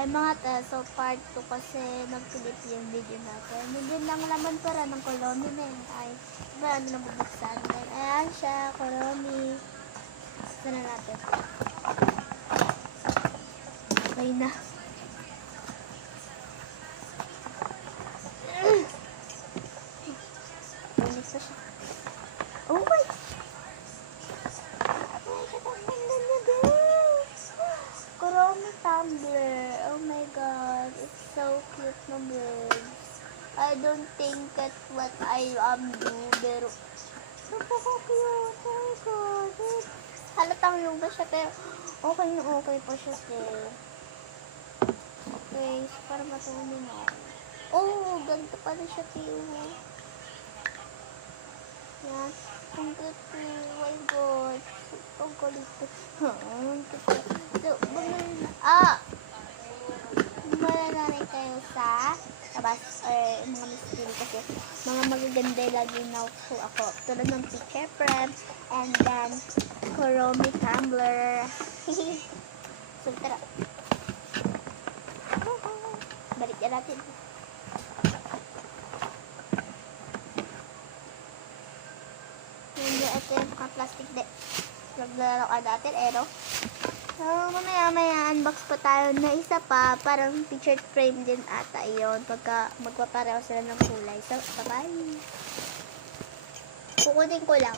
Ay mga so part 2 kasi nag-clip yung video natin. Hindi lang laman para ng kolomi na yun. Ay, ba ano na bubuksan. Ayan siya, kolomi. Buksan na natin. Okay na. Ulit pa siya. Oh my! Kolomi tumbler. Oh my god. It's so cute na birds. I don't think that's what I do. Pero napaka-cute. Oh my god. Halatang yung ba siya pero okay na okay pa siya Okay, so para matunin ako. Oh, ganito pala siya tiyo. Yan. Ang cute ko. Oh my god. Ang galit ko. So, Mananarin kayo sa labas or mga mystery kasi mga magaganda lagi na ako. Tulad ng picture frame and then Kolomi tumbler. So, tara. Balik na natin. Ito yung mga plastic naglalaroan natin, no? So, mamaya unbox pa tayo na isa pa, parang picture frame din ata yun, pagka magpapareho sila ng kulay. So, bye-bye! Kukunin ko lang.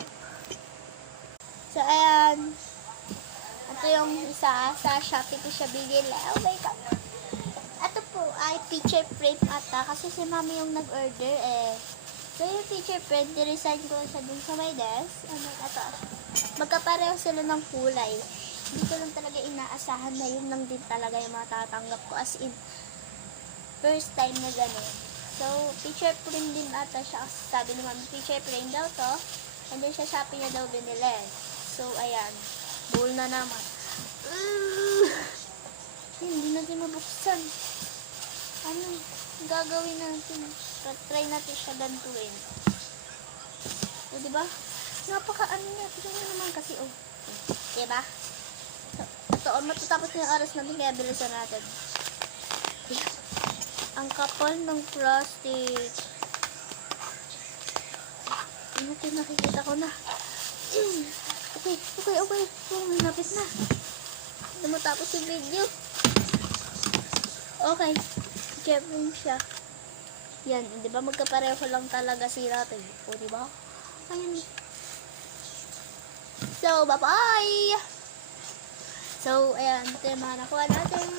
So, ayan. Ito yung isa, sa Shopee ko siya bigila. Oh my God! Ito po ay picture frame ata, kasi si mami yung nag-order So, yung picture frame, diresign ko siya dun sa may desk. Ito. Magkapareho sila ng kulay. Hindi ko lang talaga inaasahan na yun lang din talaga yung matatanggap ko. As in, first time na gano'n. So, picture frame din ata siya. Sabi ni mami, picture frame daw to. And then, sa Shopee niya daw binili. So, ayan. Bull na naman. Hindi natin mabuksan. Ano gagawin natin? Try natin siya gantuin. O, diba? Napaka-ano niya. Tignan naman kasi, oh. Diba? Ito, matatapos na yung oras natin, kaya bilisan natin. Ang kapal ng plastic. Nakikita ko na. Okay. Oh, malapit na. Matapos yung video. Okay. Chevron siya. Yan, di ba magkapareho lang talaga sila. O, di ba? Ayan. So, bye-bye! So, ayan, ito yung mga nakuha natin.